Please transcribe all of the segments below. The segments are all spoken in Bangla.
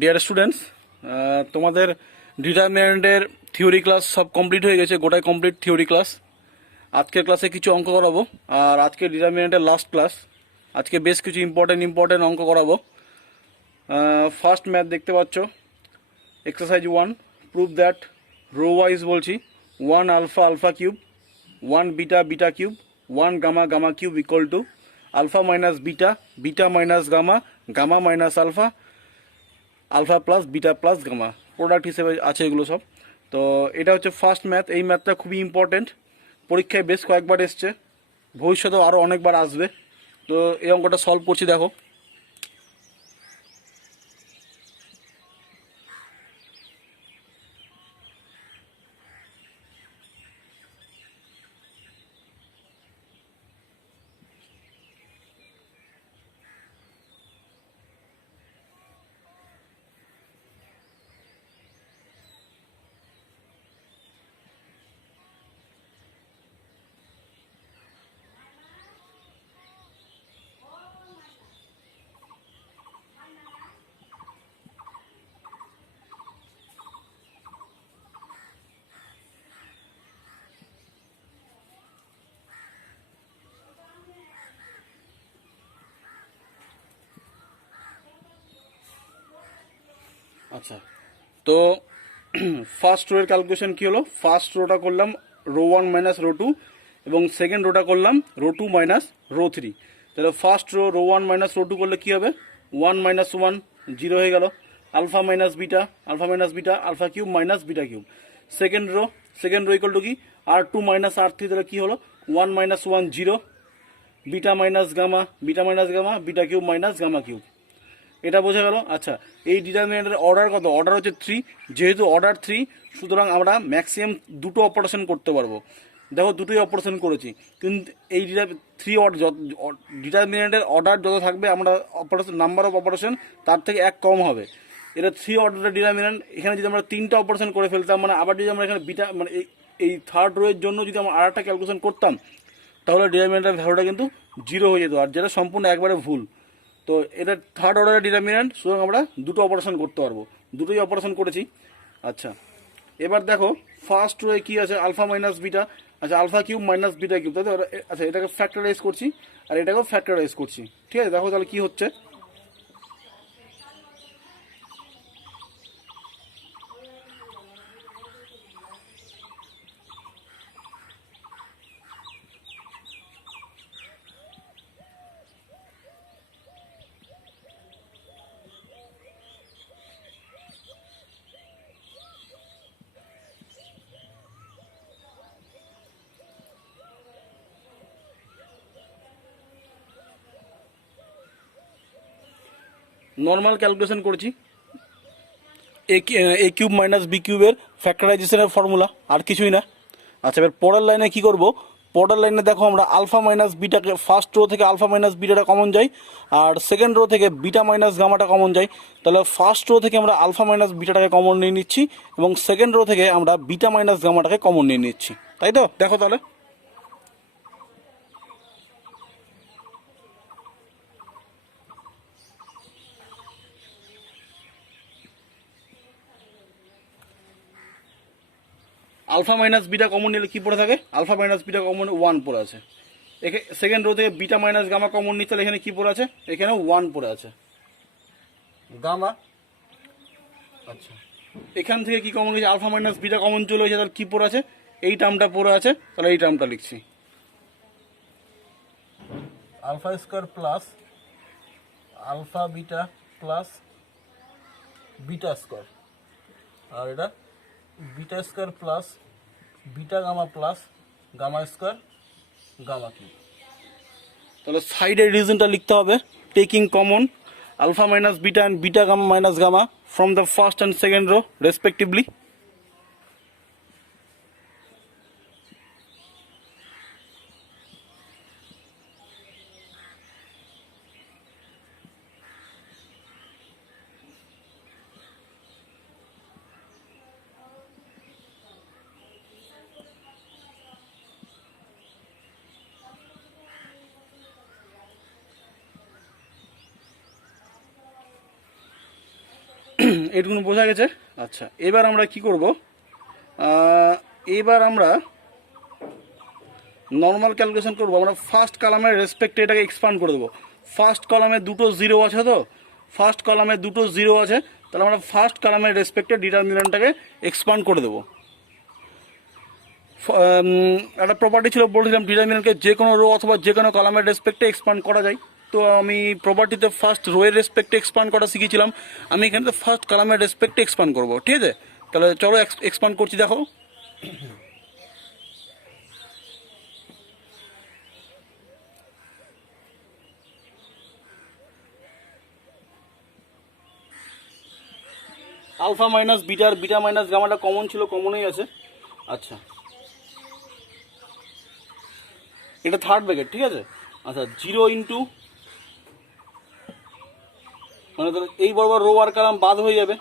ডিয়ার স্টুডেন্টস, তোমাদের ডিটারমিনেন্টের থিওরি ক্লাস সব কমপ্লিট হয়ে গেছে, গোটাই কমপ্লিট থিওরি ক্লাস। আজকের ক্লাসে কিছু অঙ্ক করাবো, আর আজকে ডিটারমিনেন্টের লাস্ট ক্লাস। আজকে বেশ কিছু ইম্পর্টেন্ট অঙ্ক করাবো। ফার্স্ট ম্যাথ দেখতে পাচ্ছ, exercise 1, prove that row wise বলছি 1 alpha alpha cube, 1 beta beta cube, 1 gamma gamma cube equal to alpha minus beta, beta minus gamma, gamma minus alpha, alpha plus beta plus gamma, product হিসেবে আছে এগুলো সব। তো এটা হচ্ছে ফার্স্ট ম্যাথ। এই ম্যাথটা খুবই ইম্পর্টেন্ট, পরীক্ষায় বেশ কয়েকবার এসছে, ভবিষ্যতেও আরও অনেকবার আসবে। তো এই অঙ্কটা সলভ করছি, দেখো। আচ্ছা, তো ফার্স্ট রো এর ক্যালকুলেশন কী হলো? ফার্স্ট রোটা করলাম রো 1 মাইনাস রো 2, এবং সেকেন্ড রোটা করলাম রো 2 মাইনাস রো 3। তাহলে ফার্স্ট রো 1 মাইনাস রো 2 করলে কী হবে? 1 মাইনাস 1 0 হয়ে গেল। Alpha minus beta, alpha minus beta, alpha cube minus beta cube. Second row equal to কি? R2 মাইনাস R3, তাহলে কী হলো? 1 minus 1 0, beta minus gamma, beta minus gamma, beta cube minus gamma cube. এটা বোঝা গেল। আচ্ছা, এই ডিটারমিনেন্টের অর্ডার কত? অর্ডার হচ্ছে 3। যেহেতু অর্ডার 3, সুতরাং আমরা ম্যাক্সিমাম দুটো অপারেশন করতে পারবো। দেখো, দুটোই অপারেশন করেছি, কিন্তু এই ডিটারমিনেন্টের অর্ডার যত থাকবে, আমরা অপারেশন নাম্বার অফ অপারেশন তার থেকে এক কম হবে। এটা 3 অর্ডারের ডিটারমিনেন্ট। এখানে যদি আমরা 3টা অপারেশন করে ফেলতাম, মানে আবার যদি আমরা এখানে বিটা মানে এই থার্ড রোয়ের জন্য যদি আমরা আর একটা ক্যালকুলেশন করতাম, তাহলে ডিটারমিনেন্টের ভ্যালুটা কিন্তু 0 হয়ে যেত, আর যেটা সম্পূর্ণ একবারে ভুল। তো এটা থার্ড অর্ডারের ডিটারমিনেন্ট, সুতরাং আমরা দুটো অপারেশন করতে পারবো, দুটোই অপারেশন করেছি। আচ্ছা, এবার দেখো ফার্স্ট রোয়ে কী আছে? Alpha minus beta. আচ্ছা, alpha cube minus beta cube, তাই তো? আচ্ছা, এটাকে ফ্যাক্টরাইজ করছি আর এটাকেও ফ্যাক্টরাইজ করছি। ঠিক আছে, দেখো তাহলে কী হচ্ছে। নর্মাল ক্যালকুলেশন করেছি, এ কিউব মাইনাস বি কিউবের ফ্যাক্টরাইজেশনের ফর্মুলা, আর কিছুই না। আচ্ছা, এবার পরের লাইনে কী করবো? পরের লাইনে দেখো, আমরা আলফা মাইনাস বিটাকে, ফার্স্ট রো থেকে আলফা মাইনাস বিটাটা কমন যায়, আর সেকেন্ড রো থেকে বিটা মাইনাস গামাটা কমন যায়। তাহলে ফার্স্ট রো থেকে আমরা আলফা মাইনাস বিটাটাকে কমন নিয়ে নিচ্ছি, এবং সেকেন্ড রো থেকে আমরা বিটা মাইনাস গামাটাকে কমন নিয়ে নিচ্ছি, তাই তো? দেখো তাহলে, আলফা মাইনাস বিটা কমন নিলে কী পড়ে থাকে? আলফা মাইনাস বিটা কমন 1 পড়ে আছে। সেকেন্ড রো থেকে বিটা মাইনাস গামা কমন নিতে, এখানে কী পড়ে আছে? এখানেও 1 পড়ে আছে, গামা। আচ্ছা, এখান থেকে কি কমন গেছে? আলফা মাইনাস বিটা কমন চলে গেছে, তাহলে কী পড়ে আছে? এই টার্মটা পড়ে আছে, তাহলে এই টার্মটা লিখছি, alpha square plus alpha beta plus beta square, আর এটা beta square plus beta gamma plus gamma square gamma cube. তাহলে সাইডের রিজনটা লিখতে হবে, taking common alpha minus beta and beta gamma minus gamma from the first and second row respectively. এটুকুন বোঝা গেছে। আচ্ছা, এবার আমরা কি করব, এবার আমরা নর্মাল ক্যালকুলেশন করবো। আমরা ফার্স্ট কলামের রেসপেক্টে এটাকে এক্সপান্ড করে দেবো। ফার্স্ট কলামে দুটো জিরো আছে, তো ফার্স্ট কলামে দুটো জিরো আছে, তাহলে আমরা ফার্স্ট কলামের রেসপেক্টে ডিটারমিনেন্টটাকে এক্সপান্ড করে দেবো। একটা প্রপার্টি ছিল, বলছিলাম ডিটারমিনেন্টকে যে কোনো রো অথবা যে কোনো কলামের রেসপেক্টে এক্সপান্ড করা যায়। তো আমি প্রপার্টিতে ফার্স্ট রো এর রেসপেক্টে এক্সপান্ড করা শিখেছিলাম, আমি এখানে ফার্স্ট কলামের রেসপেক্টে এক্সপান্ড করবো। ঠিক আছে, তাহলে চলো এক্সপান্ড করছি। দেখো, আলফা মাইনাস বিটা আর বিটা মাইনাস গামাটা কমন ছিল, কমনই আছে। আচ্ছা, এটা থার্ড ব্র্যাকেট, ঠিক আছে। আচ্ছা, জিরো ইন্টু, মানে ধরো এই বরাবর রো আর কলাম বাদ হয়ে যাবে,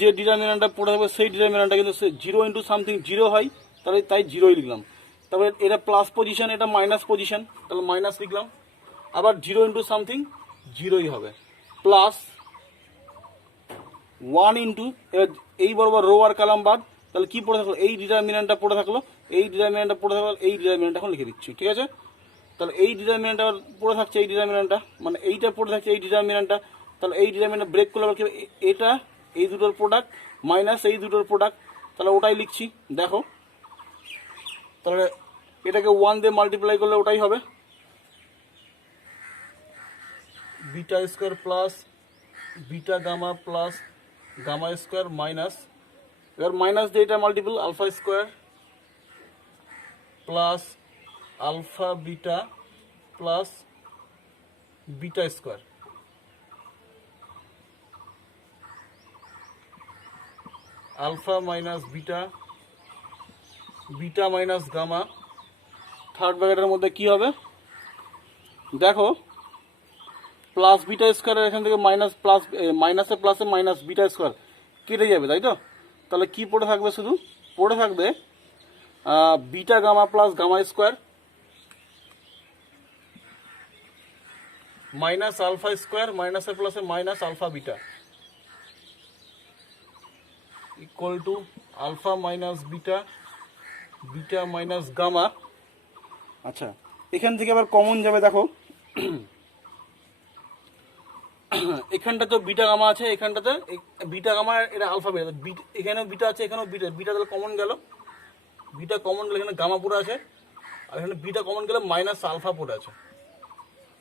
যে ডিটারমিনেন্টটা পড়ে থাকবে সেই ডিটারমিনেন্টটা কিন্তু জিরো ইন্টু সামথিং জিরো হয়, তাহলে তাই জিরোই লিখলাম। তারপরে এটা প্লাস পজিশন, এটা মাইনাস পজিশন, তাহলে মাইনাস লিখলাম। আবার জিরো ইন্টু সামথিং জিরোই হবে, প্লাস ওয়ান ইন্টু, এবার এই বরাবর রো আর কলাম বাদ, তাহলে কি পড়ে থাকলো, এই ডিটারমিনেন্টটা পড়ে থাকলো, এই ডিটারমিনেন্টটা পড়ে থাকলো, এই ডিটারমিনেন্টটা এখন লিখে দিচ্ছি। ঠিক আছে, তাহলে এই ডিটারমিনেন্টটা পড়ে থাকছে, এই ডিটারমিনেন্টটা মানে এইটা পড়ে থাকছে, এই ডিটারমিনেন্টটা, তাহলে এই ডিটারমিনেন্ট ব্রেক করলে আবার কি, এটা এই দুটোর প্রোডাক্ট মাইনাস এই দুটোর প্রোডাক্ট, তাহলে ওটাই লিখছি। দেখো, তাহলে এটাকে ওয়ান দিয়ে মাল্টিপ্লাই করলে ওটাই হবে, beta square plus beta gamma plus gamma square minus, এবার মাইনাস দিয়ে এটা multiple alpha square plus alpha beta plus beta square, alpha minus beta, beta minus gamma. Third ব্র্যাকেটের মধ্যে কি হবে দেখো, প্লাস বিটা স্কোয়ার, এখান থেকে মাইনাস প্লাস, মাইনাসে প্লাসে মাইনাস বিটা স্কোয়ার কেটে যাবে, তাই তো। তাহলে কি পড়ে থাকবে, শুধু পড়ে থাকবে beta gamma plus gamma square minus alpha square, মাইনাসে প্লাসে minus alpha beta equal to alpha minus beta, beta minus gamma. আচ্ছা, এখান থেকে আবার কমন যাবে, দেখো এখানটা তো বিটা গামা আছে, এখানটাতে বিটা গামা, এটা আলফা বিটা, এখানেও বিটা আছে, এখানেও বিটা, বিটা তাহলে কমন গেল, বিটা কমন গেলে এখানে গামা পড়ে আছে, আর এখানে বিটা কমন গেলে মাইনাস আলফা পড়ে আছে,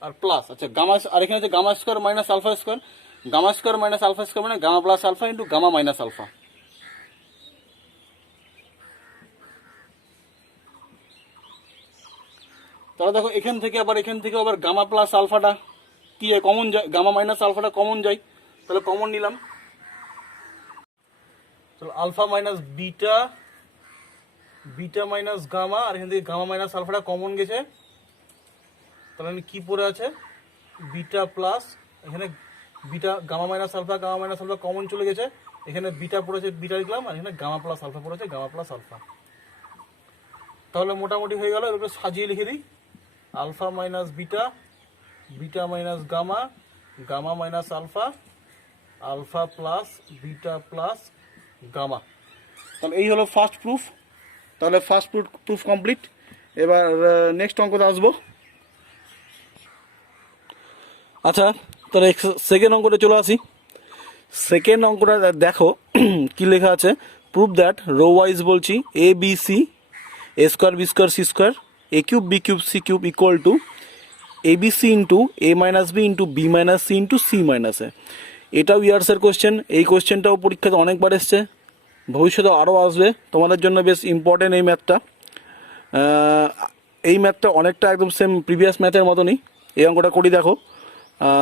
আর প্লাস, আচ্ছা গামা, আর এখানে হচ্ছে gamma square minus alpha square, gamma square minus alpha square মানে gamma plus alpha into gamma minus alpha. তাহলে দেখো এখান থেকে আবার গামা প্লাস আলফাটা কি হয়, কমন যায়, গামা মাইনাস আলফাটা কমন যায়, তাহলে কমন নিলাম। তাহলে alpha minus beta, beta minus gamma, আর এখান থেকে গামা মাইনাস আলফাটা কমন গেছে, তাহলে কি পড়ে আছে, বিটা প্লাস, এখানে beta gamma minus alpha, gamma minus alpha common চলে গেছে, এখানে বিটা পড়েছে, বিটা লিখলাম, আর এখানে গামা প্লাস আলফা পড়েছে, গামা প্লাস আলফা। তাহলে মোটামুটি হয়ে গেল। এবার সাজিয়ে লিখে দিই, alpha minus beta, beta minus gamma, gamma minus alpha, alpha plus beta plus gamma. তাহলে এই হলো ফার্স্ট প্রুফ। তাহলে ফার্স্ট প্রুফ কমপ্লিট। এবার নেক্সট অঙ্কতে আসবো। আচ্ছা, তাহলে সেকেন্ড অঙ্কটা চলে আসি। সেকেন্ড অঙ্কটা দেখো কি লেখা আছে, প্রুফ দ্যাট রো ওয়াইজ বলছি A B C, A square B square C square, A cube B cube C cube equal to A B C into A minus B into B minus C into C minus A. এটাও ইয়ার্সের কোশ্চেন, এই কোশ্চেনটাও পরীক্ষাতে অনেকবার এসছে, ভবিষ্যতে আরও আসবে, তোমাদের জন্য বেশ ইম্পর্টেন্ট এই ম্যাথটা। এই ম্যাথটা অনেকটা একদম সেম প্রিভিয়াস ম্যাথের মতনই। এই অঙ্কটা করি দেখো।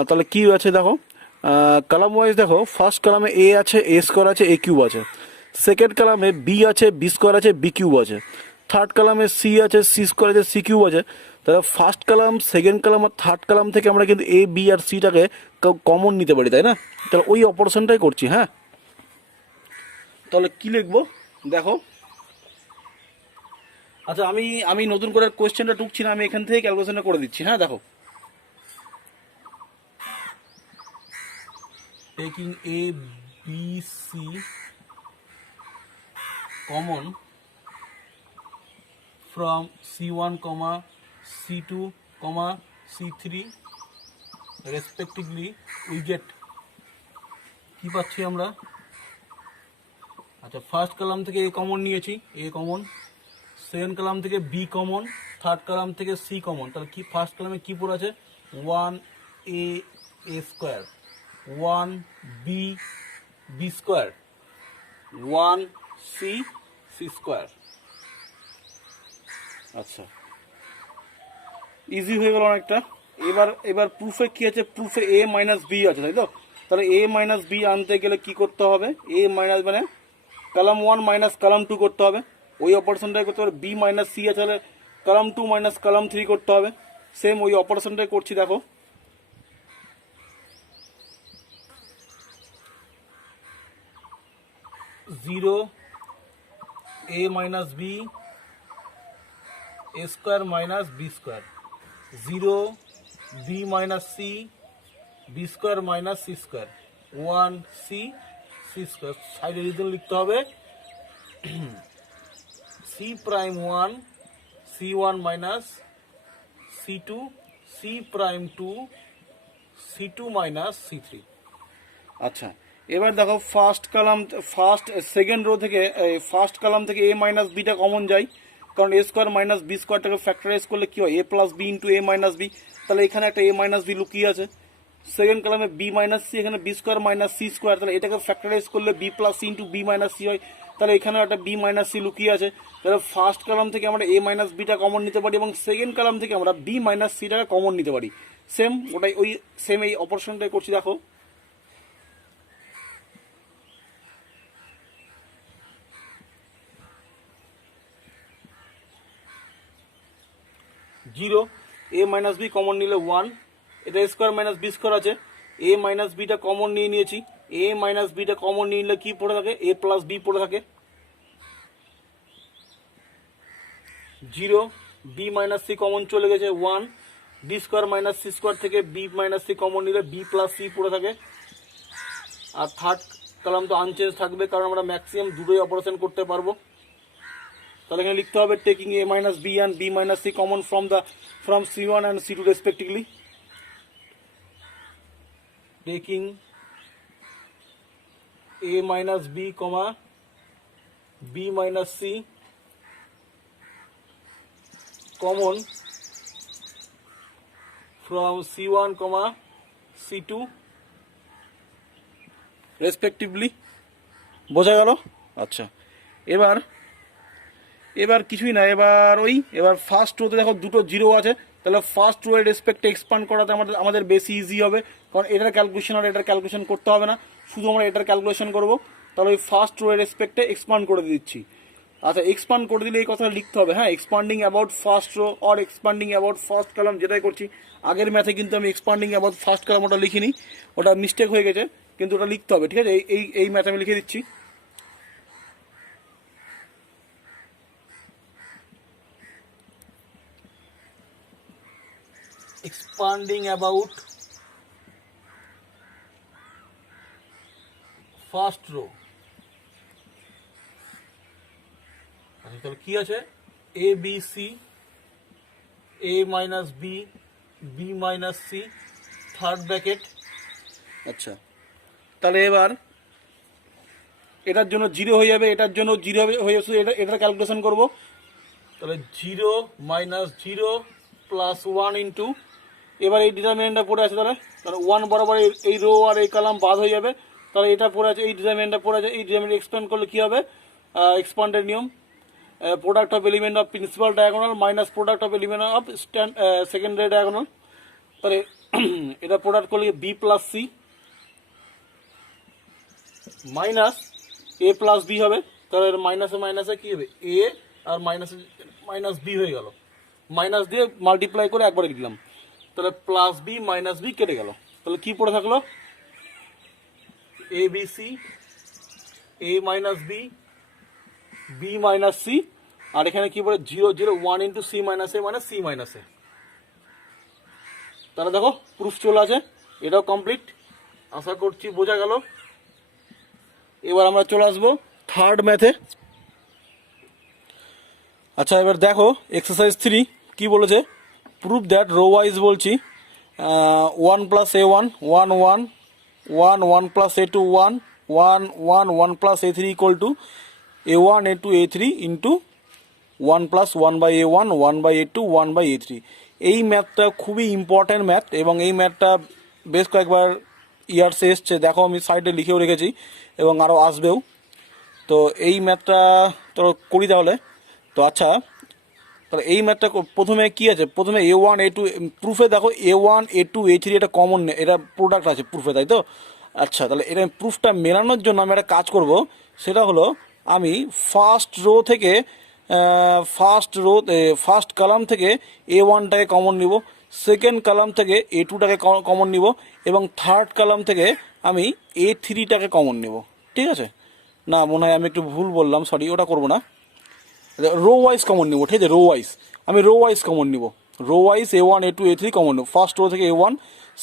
তাহলে কী আছে দেখো, কলাম ওয়াইজ দেখো, ফার্স্ট কলামে এ আছে, এ স্কোয়ার আছে, এ কিউব আছে। সেকেন্ড কলামে বি আছে, বি স্কোয়ার আছে, বি কিউব আছে। থার্ড কলামে সি আছে, সি স্কোয়ার আছে, সি কিউব আছে। তাহলে ফার্স্ট কলাম, সেকেন্ড কলাম আর থার্ড কলাম থেকে আমরা কিন্তু এ বি আর সিটাকে কমন নিতে পারি, তাই না? তাহলে ওই অপারেশনটাই করছি। হ্যাঁ, তাহলে কি লিখবো দেখো। আচ্ছা, আমি নতুন করে কোয়েশ্চেনটা টুকছি না, আমি এখান থেকে ক্যালকুলেশনটা করে দিচ্ছি। হ্যাঁ দেখো, taking a b c common from c1 comma c2 comma c3 respectively we get কি পাচ্ছি আমরা আচ্ছা ফার্স্ট কলাম থেকে এ কমন নিয়েছি এ কমন সেকেন্ড কলাম থেকে বি কমন থার্ড কলাম থেকে সি কমন তাহলে কি ফার্স্ট কলামে কি পড়ে আছে 1 A A square 1 B B square 1 C C square আচ্ছা ইজি হয়ে গেল অনেকটা এবার এবার প্রুফে কি আছে প্রুফে এ মাইনাস বি আছে তাই তো তাহলে এ মাইনাস বি আনতে গেলে কি করতে হবে এ মাইনাস মানে কলাম 1 মাইনাস কলাম 2 করতে হবে ওই অপারেশনটাই করতে হবে বি মাইনাস সি আছে তাহলে কলাম 2 মাইনাস কলাম 3 করতে হবে সেম ওই অপারেশনটাই করছি দেখো zero A minus B a square minus b square 0 b minus c b square minus c square 1 c c square সাইডে রিজন লিখতে হবে c prime 1 c1 minus c2 c prime 2 c2 minus c3 আচ্ছা এবার দেখো first column first second row থেকে ফার্স্ট কলাম থেকে a মাইনাস বিটা কমন যায় কারণ এ স্কোয়ার মাইনাস বি স্কোয়ারটাকে ফ্যাক্টরাইজ করলে কি হয় এ plus B into A minus B তাহলে এখানে একটা এ মাইনাস বি লুকিয়ে আছে সেকেন্ড কলামে বি মাইনাস সি এখানে B square minus C square তাহলে এটাকে ফ্যাক্টরাইজ করলে B plus C into B minus C হয় তাহলে এখানে একটা বি মাইনাস সি লুকিয়ে আছে তাহলে ফার্স্ট কলাম থেকে আমরা এ মাইনাস বিটা কমন নিতে পারি এবং সেকেন্ড কলাম থেকে আমরা বি মাইনাস সিটাকে কমন নিতে পারি সেম ওটাই ওই সেম এই অপারেশনটাই করছি দেখো zero A minus B common নিলে 1 এটা স্কোয়ার মাইনাস বি স্কোয়ার আছে এ মাইনাস বিটা কমন নিয়ে নিয়েছি এ মাইনাস বিটা কমন নিয়ে নিলে কি পড়ে থাকে এ প্লাস বি পড়ে থাকে zero B minus C common চলে গেছে 1 B square minus C square থেকে বি মাইনাস সি কমন নিলে বি প্লাস সি পড়ে থাকে আর থার্ড কলাম তো আনচেঞ্জ থাকবে কারণ আমরা ম্যাক্সিমাম দুটোই অপারেশন করতে পারবো তাহলে এখানে লিখতে হবে taking a minus b and b minus c common from c1 and c2 respectively taking a minus b comma b minus c common from c1 comma c2 respectively বোঝা গেল আচ্ছা এবার এবার কিছুই না এবার ফার্স্ট রোতে দেখো দুটো জিরো আছে তাহলে ফার্স্ট রো এর রেসপেক্টে এক্সপান্ড করাতে আমাদের বেশি ইজি হবে কারণ এটার ক্যালকুলেশন আর এটার ক্যালকুলেশন করতে হবে না শুধু আমরা এটার ক্যালকুলেশন করব তাহলে ওই ফার্স্ট রো এর রেসপেক্টে এক্সপান্ড করে দিচ্ছি আচ্ছা এক্সপান্ড করে দিলে এই কথাটা লিখতে হবে হ্যাঁ expanding about first row or expanding about first column যেটাই করছি আগের ম্যাথে কিন্তু আমি এক্সপান্ডিং অ্যাবাউট ফার্স্ট কলাম ওটা লিখিনি ওটা মিস্টেক হয়ে গেছে কিন্তু ওটা লিখতে হবে ঠিক আছে এই ম্যাথে আমি লিখে দিচ্ছি expanding about first row তাহলে কি আছে a b c a minus b b minus c third bracket আচ্ছা তাহলে এবার এটার জন্য জিরো হয়ে যাবে এটার জন্য জিরো হয়ে যাবে এটার ক্যালকুলেশন করব তাহলে 0 মাইনাস 0 প্লাস 1 ইন্টু এবার এই ডিটারমিনেন্টটা পড়ে আছে তাহলে 1 বরাবর এই রো আর এই কলাম বাদ হয়ে যাবে তাহলে এটা পড়ে আছে এই ডিটারমিনেন্টটা পড়ে আছে এই ডিটারমিনেন্ট এক্সপ্যান্ড করলে কি হবে এক্সপ্যান্ডের নিয়ম product of element of principal diagonal minus product of element of secondary diagonal তাহলে এটা প্রোডাক্ট করলে বি প্লাস সি মাইনাস এ প্লাস বি হবে তাহলে মাইনাসে মাইনাসে কি হবে এ আর মাইনাস বি হয়ে গেল মাইনাস দিয়ে মাল্টিপ্লাই করে একবারে দিলাম তাহলে প্লাস বি মাইনাস বি কেটে গেল তাহলে কি পড়ে থাকলো A B C A minus B B minus C আর এখানে কি পড়ে 0 0 1 ইন্টু সি মাইনাস এ মানে সি মাইনাস এ তাহলে দেখো প্রুফ চলে আছে এটাও কমপ্লিট আশা করছি বোঝা গেল। এবার আমরা চলে আসবো থার্ড ম্যাথে। আচ্ছা এবার দেখো এক্সারসাইজ 3 কি বলেছে, প্রুভ দ্যাট রো ওয়াইজ বলছি 1 plus A one one one one one plus A two one one one one plus A three equal to A one A two A three into one plus one by A one by A two one by A three. এই ম্যাথটা খুবই ইম্পর্ট্যান্ট ম্যাথ এবং এই ম্যাথটা বেশ কয়েকবার ইয়ার্সে এসছে, দেখো আমি সাইডে লিখেও রেখেছি এবং আরও আসবেও। তো এই ম্যাথটা তো করি তাহলে। তো আচ্ছা তাহলে এই ম্যাথটা প্রথমে কি আছে, প্রথমে এ ওয়ান এ টু প্রুফে দেখো A one A two A three এটা কমন, এটা প্রোডাক্ট আছে প্রুফে, তাই তো? আচ্ছা তাহলে এটা প্রুফটা মেলানোর জন্য আমি একটা কাজ করব, সেটা হলো আমি ফার্স্ট কলাম থেকে এ ওয়ানটাকে কমন নিব, সেকেন্ড কলাম থেকে এ টুটাকে কমন নিব এবং থার্ড কলাম থেকে আমি এ থ্রিটাকে কমন নিব। ঠিক আছে? না মনে হয় আমি একটু ভুল বললাম, সরি, ওটা করবো না। রো ওয়াইজ কমন নিব, ঠিক আছে? রো ওয়াইজ আমি রো ওয়াইজ কমন নিব, row wise A one A two A three common নেব। ফার্স্ট রো থেকে এ ওয়ান,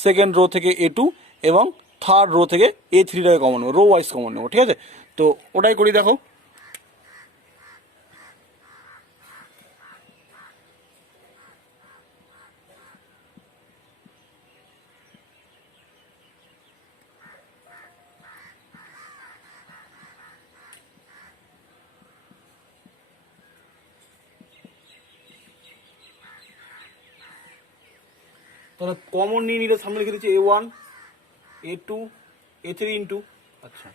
সেকেন্ড রো থেকে এ টু এবং থার্ড রো থেকে এ থ্রিটাকে কমন নেব, রো ওয়াইজ কমন নেব। ঠিক আছে? তো ওটাই করি দেখো। তাহলে কমন নিয়ে নিলে সামনে লিখে দিচ্ছি A one A two A three into, আচ্ছা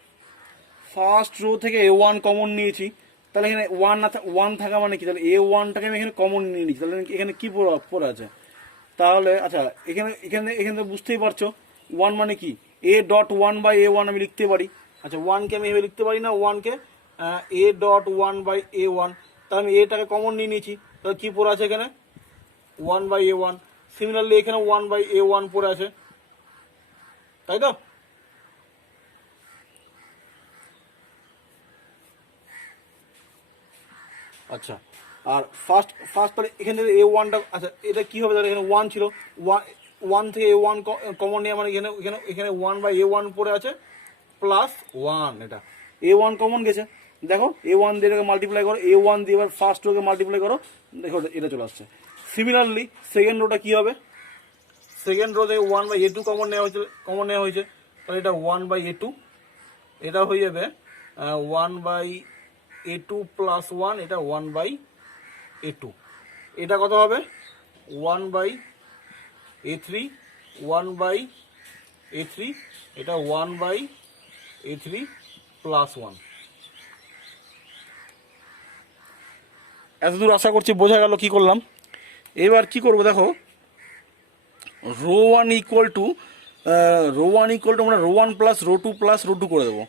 ফার্স্ট রো থেকে এ ওয়ান কমন নিয়েছি, তাহলে এখানে ওয়ান থাকা মানে কি, তাহলে এ ওয়ানটাকে আমি এখানে কমন নিয়ে নিচ্ছি, তাহলে এখানে কি পড়ে আছে তাহলে? আচ্ছা এখানে এখানে এখানে তো বুঝতেই পারছো ওয়ান মানে কি, A dot one by A one আমি লিখতে পারি। আচ্ছা ওয়ানকে আমি এভাবে লিখতে পারি না, ওয়ানকে A dot one by A one, তাহলে আমি এটাকে কমন নিয়ে নিয়েছি, তাহলে কি পড়ে আছে এখানে one by A one. Similarly এখানে ওয়ান বাই এ ওয়ান পড়ে আছে, তাই তো? আচ্ছা আর ফার্স্ট তাহলে এখানে এ ওয়ানটা, আচ্ছা এটা কি হবে, তাহলে এখানে ওয়ান ছিল, ওয়ান থেকে এ ওয়ান কমন নেওয়া মানে এখানে এখানে এখানে ওয়ান বাই এ ওয়ান পড়ে আছে প্লাস ওয়ান, এটা এ ওয়ান কমন গেছে। দেখো এ ওয়ান দিয়ে এটাকে মাল্টিপ্লাই করো, এ ওয়ান দিয়ে এবার ফার্স্ট রোকে মাল্টিপ্লাই করো, দেখো এটা চলে আসছে। সিমিলারলি সেকেন্ড রোটা কি হবে, সেকেন্ড রো থেকে one by A two common নেওয়া হয়েছে, তাহলে এটা ওয়ান বাই এ টু, এটা হয়ে যাবে one by A two plus one, এটা ওয়ান বাই এ টু। এটা কত হবে one by A three, one by A three, এটা one by A three plus one. এতদূর আশা করছি বোঝা গেল কি করলাম। এবার কি করবো দেখো, রো ওয়ান ইকুয়াল টু আমরা row one plus row two করে দেবো,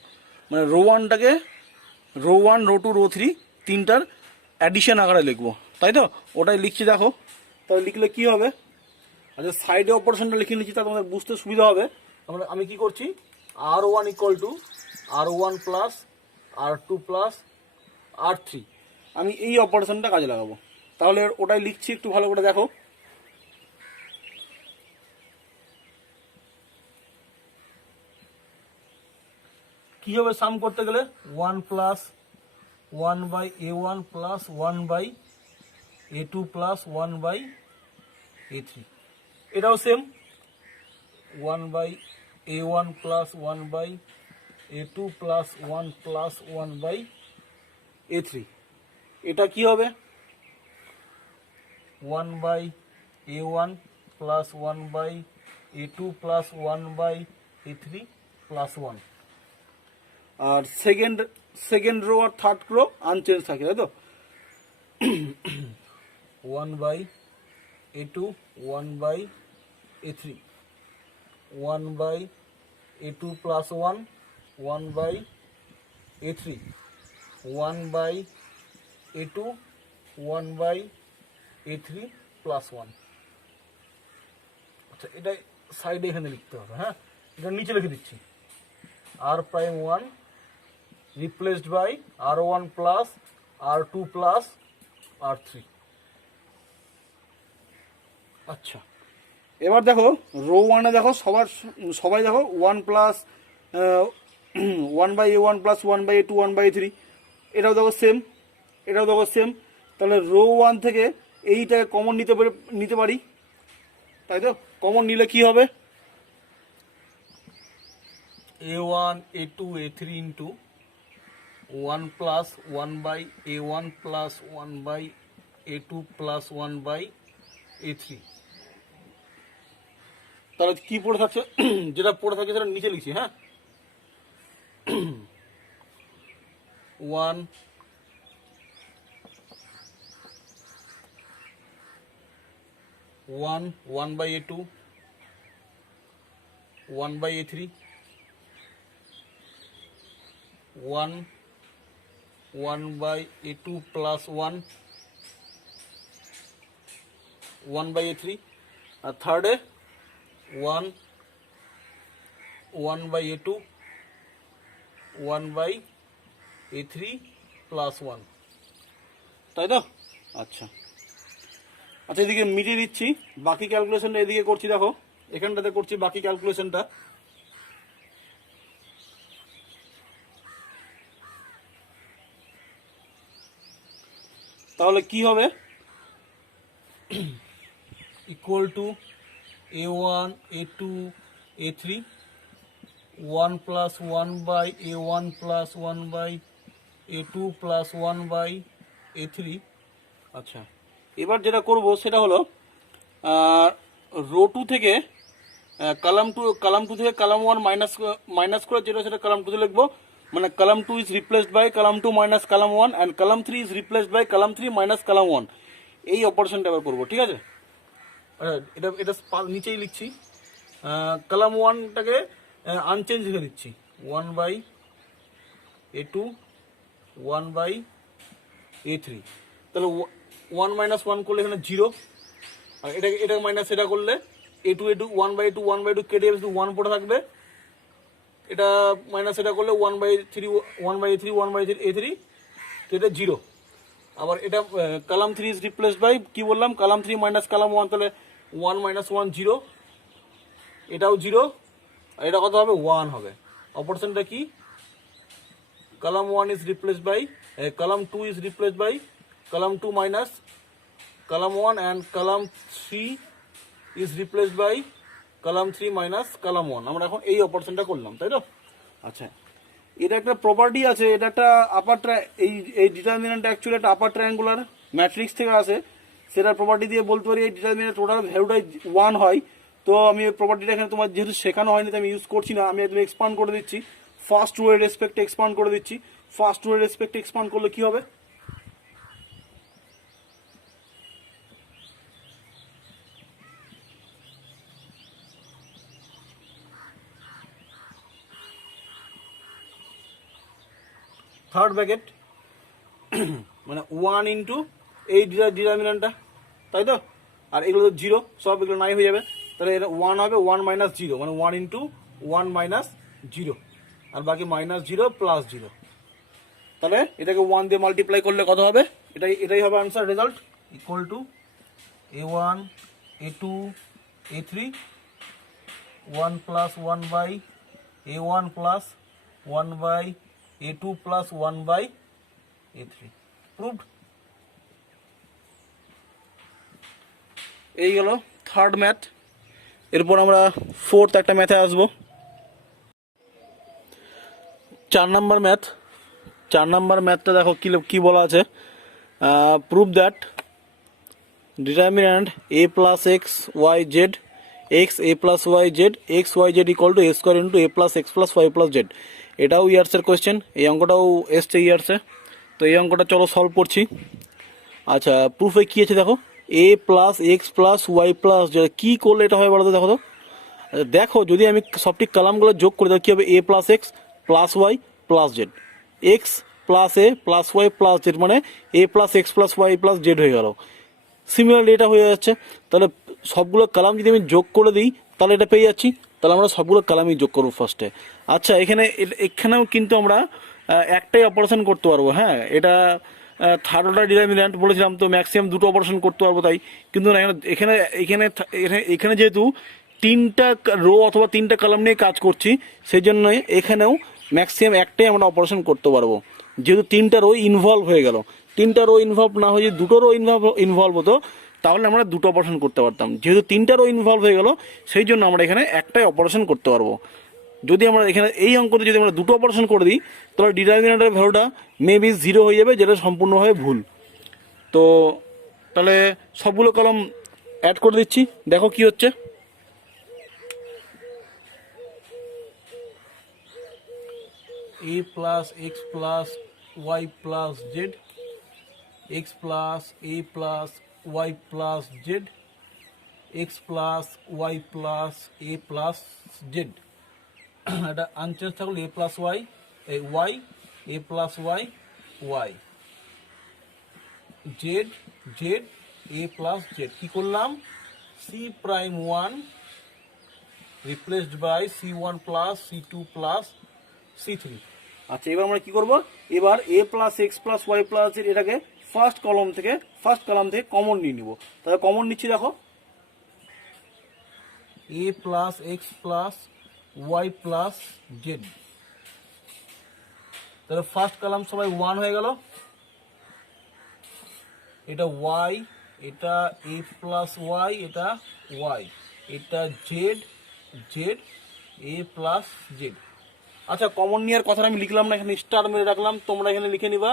মানে রো ওয়ানটাকে row one row two row three তিনটার অ্যাডিশন আকারে লিখবো, তাই তো? ওটাই লিখছি দেখো। তাহলে লিখলে কি হবে, আচ্ছা সাইডে অপারেশনটা লিখে নিচ্ছি, তা তোমাদের বুঝতে সুবিধা হবে। আমি কি করছি, R one equal to R one plus R two plus R three, আমি এই অপারেশনটা কাজে লাগাবো। তাহলে ওটাই লিখছি, একটু ভালো করে দেখো। কি হবে সাম করতে গেলে, one plus one by A one plus one by A two plus one by A three, এটাও same one by A one plus one by A two plus one by A three. এটা কি হবে one by A one plus one by A two plus one by A three plus one. আর সেকেন্ড রো আর থার্ড রো আনচেঞ্জ থাকে, তাই তো? One by A two, one by A three, one by A two plus one, one by A three, one by A two, one by A three plus one. আচ্ছা এটা সাইডে এখানে লিখতে হবে, হ্যাঁ এটা নিচে লিখে দিচ্ছি, R prime one replaced by R one plus R two plus R three. আচ্ছা এবার দেখো রো ওয়ানে দেখো সবাই দেখো 1 প্লাস 1/a1 প্লাস 1/a2 1/3, এটাও দেখো সেম, এটাও দেখো সেম। তাহলে রো ওয়ান থেকে এইটাকে কমন নিতে পারি, তাই তো? কমন নিলে কি হবে? a1 a2 a3 into 1 plus 1/a1 plus 1/a2 plus 1/a3। তাহলে কি পড়ে থাকছে? যেটা পড়ে থাকে সেটা নিচে লিখছি, হ্যাঁ। 1 1/a2 1/a3 1/a2 plus 1/a3, আর থার্ডে 1/a2 1/a3 plus 1। তাই তো? আচ্ছা আচ্ছা, এদিকে মিটিয়ে দিচ্ছি, বাকি ক্যালকুলেশনটা এদিকে করছি। দেখো এখানটাতে করছি বাকি ক্যালকুলেশনটা। তাহলে কি হবে? equal to a1 a2 a3 1 plus 1/a1 plus 1/a2 plus 1/a3। আচ্ছা, এবার যেটা করব সেটা হলো রো টু থেকে কালাম টু থেকে কালাম ওয়ান মাইনাস করে যেটা সেটা কালাম টুতে লিখবো। মানে column two is replaced by column two minus column one and column three is replaced by column three minus column one. এই অপারেশনটা এবার করবো, ঠিক আছে? এটা এটা নিচেই লিখছি, কালাম ওয়ানটাকে আনচেঞ্জ রেখে দিচ্ছি, 1/a2 1/a3। তাহলে 1 - 1 করলে এখানে 0, আর এটা মাইনাস এটা করলে a2 1/2 কেটে যাবে, শুধু 1 পড়ে থাকবে। এটা মাইনাস এটা করলে 1/3 1/3 1/a3 কেটে 0। আবার এটা কালাম থ্রি ইজ রিপ্লেসড বাই কি বললাম, কালাম থ্রি মাইনাস কালাম ওয়ান, তাহলে 1 - 1 0, এটাও 0, আর এটা কত হবে? 1 হবে। অপারেশনটা কি? Column one is replaced by column two is replaced by column two minus column one and column three is replaced by column three minus column one. আমরা এখন এই অপারেশনটা করলাম, তাই তো? আচ্ছা, এটা একটা প্রপার্টি আছে, এটা একটা এই ডিটারমিনেন্টটা অ্যাকচুয়ালি একটা আপার ট্রায়াঙ্গুলার ম্যাট্রিক্স থেকে আসে। সেটার প্রপার্টি দিয়ে বলতে পারি এই ডিটারমিনেন্ট টোটাল ভ্যালুটাই 1 হয়। তো আমি এই প্রপার্টিটা এখানে তোমার যেহেতু শেখানো হয়নি তো আমি ইউজ করছি না, আমি একদম এক্সপান্ড করে দিচ্ছি। ফার্স্ট রো এর রেসপেক্টে এক্সপান্ড করে দিচ্ছি। ফার্স্ট রো এর রেসপেক্টে এক্সপান্ড করলে কি হবে? থার্ড ব্র্যাকেট মানে 1 ইন্টু এই ডিটারমিনেন্টটা, তাই তো? আর এগুলো তো 0, সব এগুলো নাই হয়ে যাবে। তাহলে এটা 1 হবে 1 - 0, মানে 1 ইন্টু 1 - 0, আর বাকি -0 প্লাস 0। তাহলে এটাকে 1 দিয়ে মাল্টিপ্লাই করলে কত হবে? এটাই হবে answer, result equal to a1 a2 a3 1 plus 1/a1 plus 1/a2 plus 1/a3। Proved? এই গেল থার্ড ম্যাথ। এরপর আমরা ফোর্থ একটা ম্যাথে আসবো। 4 নাম্বার ম্যাথ। 4 নাম্বার ম্যাথটা দেখো কি বলা আছে। Prove that determinant a plus x y z x a plus y z x y z equal to a square into a plus x plus y plus z। এটাও ইয়ার্সের কোয়েশ্চেন, এই অঙ্কটাও এসছে ইয়ার্সে। তো এই অঙ্কটা চলো সলভ করছি। আচ্ছা, প্রুফে কি আছে দেখো, a plus x plus Y plus z. কী করলে এটা হয় বলো তো? দেখো তো, দেখো যদি আমি সবটি কলামগুলো যোগ করি তাহলে কী হবে? a plus x plus Y plus Z, X plus A plus Y plus Z, মানে a plus x plus Y plus Z হয়ে গেল। সিমিলারলি এটা হয়ে যাচ্ছে। তাহলে সবগুলো কলাম যদি আমি যোগ করে দিই তাহলে এটা পেয়ে যাচ্ছি। তাহলে আমরা সবগুলো কলামই যোগ করবো ফার্স্টে। আচ্ছা, এখানেও কিন্তু আমরা একটাই অপারেশন করতে পারবো, হ্যাঁ। এটা থার্ড অর্ডার ডিটারমিন্যান্ট বলেছিলাম, তো ম্যাক্সিমাম দুটো অপারেশন করতে পারবো তাই। কিন্তু না, এখানে এখানে এখানে এখানে যেহেতু তিনটা রো অথবা তিনটা কলাম নিয়ে কাজ করছি, সেই জন্যই এখানেও ম্যাক্সিমাম একটাই আমরা অপারেশন করতে পারবো। যেহেতু তিনটা রো ইনভলভ হয়ে গেল, তিনটা রো ইনভলভ না হয়ে যদি দুটো রো ইনভলভ হতো, তাহলে আমরা দুটো অপারেশন করতে পারতাম। যেহেতু তিনটা রো ইনভলভ হয়ে গেল, সেই জন্য আমরা এখানে একটাই অপারেশন করতে পারবো। যদি আমরা এখানে এই অঙ্কতে যদি আমরা দুটো অপারেশন করে দিই, তাহলে ডিটারমিনেন্টের ভ্যালুটা মেবি 0 হয়ে যাবে, যেটা সম্পূর্ণভাবে ভুল। তো তাহলে সবগুলো কলম অ্যাড করে দিচ্ছি, দেখো কি হচ্ছে। a plus x plus y plus z, x plus a plus y plus z, x plus y plus a plus z। এটা আনচেঞ্জ থাকলে a plus y y, a plus y y, z z, a plus z। কি করলাম? c prime 1 replaced by c1 plus c2 plus c3। আচ্ছা, এবার আমরা কি করব? এবার a plus x plus Y plus Z এটাকে ফার্স্ট কলাম থেকে কমন নিয়ে নিব। তাহলে কমন নিচ্ছি, দেখো a plus x plus y plus z। তাহলে ফার্স্ট কলাম সবাই 1 হয়ে গেল, এটা y, এটা a plus y, এটা y, এটা z z, a plus z। আচ্ছা, কমন নেওয়ার কথাটা আমি লিখলাম না, এখানে স্টার মেরে রাখলাম, তোমরা এখানে লিখে নিবা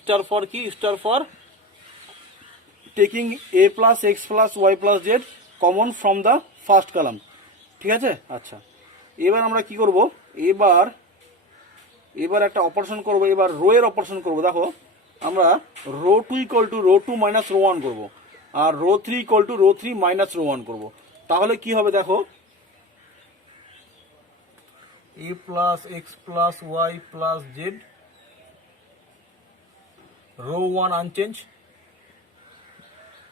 স্টার ফর কি? Star for taking a plus x plus Y plus Z common from the first column. ঠিক আছে? আচ্ছা, এবার আমরা কি করব? এবার একটা অপারেশন করব। এবার রো এর অপারেশন করব। দেখো, আমরা row two equal to row two minus row one করবো, আর row three equal to row three minus row one করবো। তাহলে কি হবে? দেখো, a plus x plus y plus z, row 1 unchanged,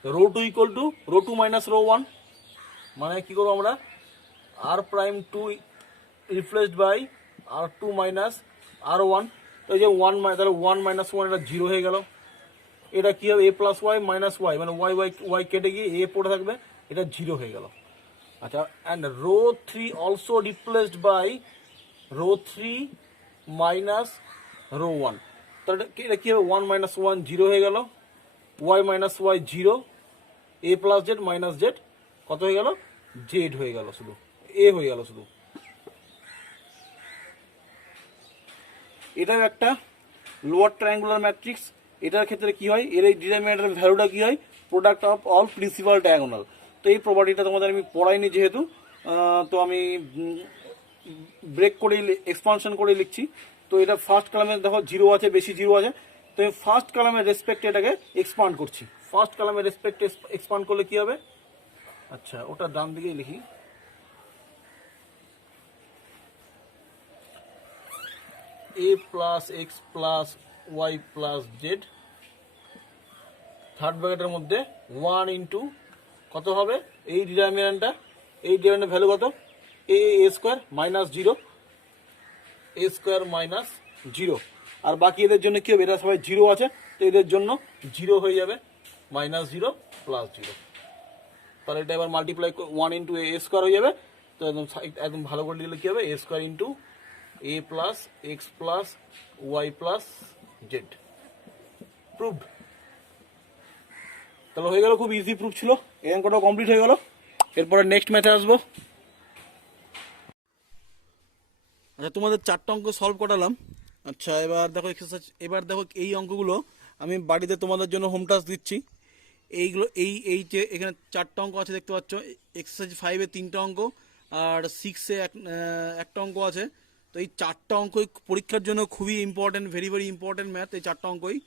row two equal to row two minus row one, মানে কি করবো আমরা? r prime 2 replaced by r2 minus r1। তো এই যে 1 তাহলে 1 minus 1, এটা 0 হয়ে গেল। এটা কি হবে? a plus y minus y, মানে y কেটে গিয়ে a পড়ে থাকবে, এটা 0 হয়ে গেল। আচ্ছা, and row 3 also replaced by row 3 minus row 1। তাহলে এটা কি হবে? 1 minus 1 0 হয়ে গেল, y minus y 0, a plus z minus z কত হয়ে গেল? z হয়ে গেল, শুধু a হয়ে গেল শুধু। এটাও একটা লোয়ার ট্রায়াঙ্গুলার ম্যাট্রিক্স। এটার ক্ষেত্রে কি হয়? এর এই ডিটারমিনেন্টের ভ্যালুটা কি হয়? Product of all principal diagonal. তো এই প্রপার্টিটা তোমাদের আমি পড়াইনি যেহেতু, তো আমি ব্রেক করে এক্সপানশন করে লিখছি। তো এটা ফার্স্ট কলামে দেখো 0 আছে, বেশি 0 আছে, তো আমি ফার্স্ট কলামের রেসপেক্টে এটাকে এক্সপান্ড করছি। ফার্স্ট কলামের রেসপেক্টে এক্সপান্ড করলে কি হবে? আচ্ছা, ওটা ডান দিকেই লিখি। a plus x plus Y plus Z, third ব্র্যাকেটের মধ্যে 1 ইন্টু কত হবে? এই ডিটারমিনেন্টটা, এই ডিটারমিনেন্টের ভ্যালু কত? a square minus 0, a square minus 0। আর বাকি এদের জন্য কি হবে? এরা সবাই 0 আছে, তো এদের জন্য 0 হয়ে যাবে, মাইনাস 0 প্লাস 0। তাহলে এটা এবার মাল্টিপ্লাই 1 ইন্টু এ স্কোয়ার হয়ে যাবে। তো একদম ভালো করে দিলে কি হবে? A square into a plus x plus Y plus z. Proved. তাহলে হয়ে গেল, খুব ইজি প্রুফ ছিল, এই অঙ্কটাও কমপ্লিট হয়ে গেল। এরপরে নেক্সট ম্যাথে আসবো। আচ্ছা, তোমাদের 4টা অঙ্ক সলভ করালাম। আচ্ছা, এবার দেখো এক্সারসাইজ, এবার দেখো এই অঙ্কগুলো আমি বাড়িতে তোমাদের জন্য হোম টাস্ক দিচ্ছি। এইগুলো এই যে এখানে 4টা অঙ্ক আছে দেখতে পাচ্ছ, এক্সারসাইজ 5-এ 3টা অঙ্ক আর 6-এ একটা অঙ্ক আছে। তো এই 4টা অঙ্কই পরীক্ষার জন্য খুবই important, very very important math এই 4টা অঙ্কই।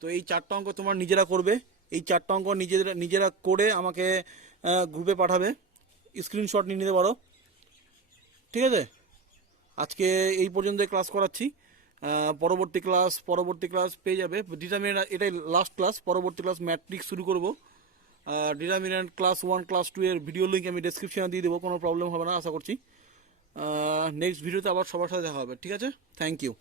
তো এই 4টা অঙ্ক তোমরা নিজেরা করবে। এই 4টা অঙ্ক নিজেরা করে আমাকে গ্রুপে পাঠাবে, স্ক্রিনশট নিয়ে নিতে পারো। ঠিক আছে? আজকে এই পর্যন্ত ক্লাস করাচ্ছি। পরবর্তী ক্লাস পেয়ে যাবে ডিটারমিনেন্ট, এটাই লাস্ট ক্লাস। পরবর্তী ক্লাস ম্যাট্রিক্স শুরু করবো। ডিটারমিনেন্ট ক্লাস 1 ক্লাস 2 এর ভিডিও লিঙ্ক আমি ডেসক্রিপশনে দিয়ে দেবো, কোনো প্রবলেম হবে না আশা করছি। নেক্সট ভিডিওতে আবার সবার সাথে দেখা হবে। ঠিক আছে? Thank you.